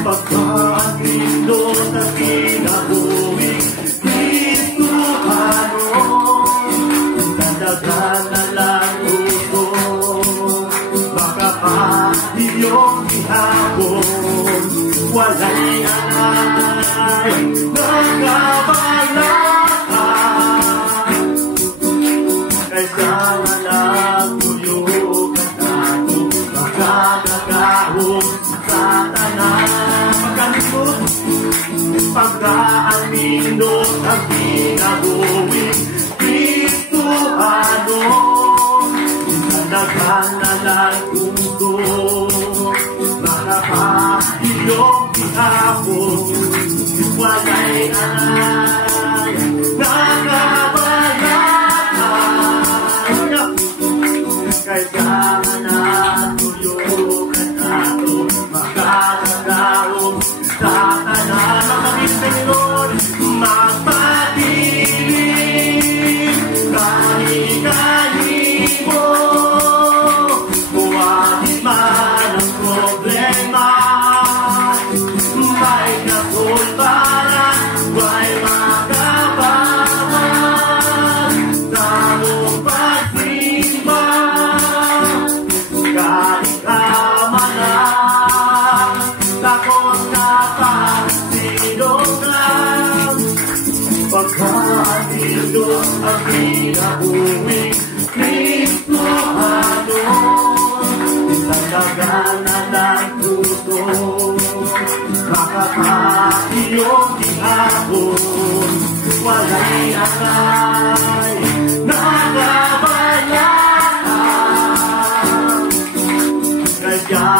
Pagkaanindot at kinabuhing Kristohano, dadagan na lang gusto, makakadiyong ihapon, walay anay, nagkabalakan, kaysa walang tuyugan nato, makakagahong sa tanan. Pagkaanindot ang kinabuhing Kristohano, dadagan na lang gusto, makakadiyong ihapon, walay anay, nagkabalakan, kaysa natuyugan nato, makakagahong sa tanan. Panginoon, magpatinig, kani-kani mo, buwanin man ang problema, may kasulbaran, may makabawan, tamong pagsimba, kahit ka man lang, takot ka pa. Pagkaanindot ang kinabuhing Kristohano, dadagan na lang gusto, makakadiyong ihapon, walay anay, nagkabalakan, kaya